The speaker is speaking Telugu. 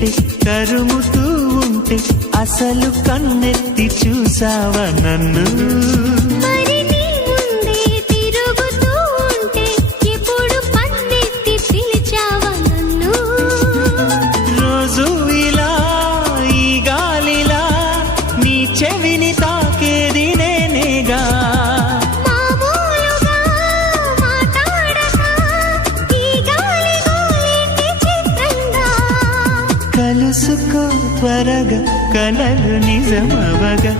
ఉంటే కరుముతూ ఉంటే అసలు కన్నెత్తి చూసావా నన్ను చెవిని తాకేది నేనేగా కలుసుకో త్వరగా కలలు నిజమవగా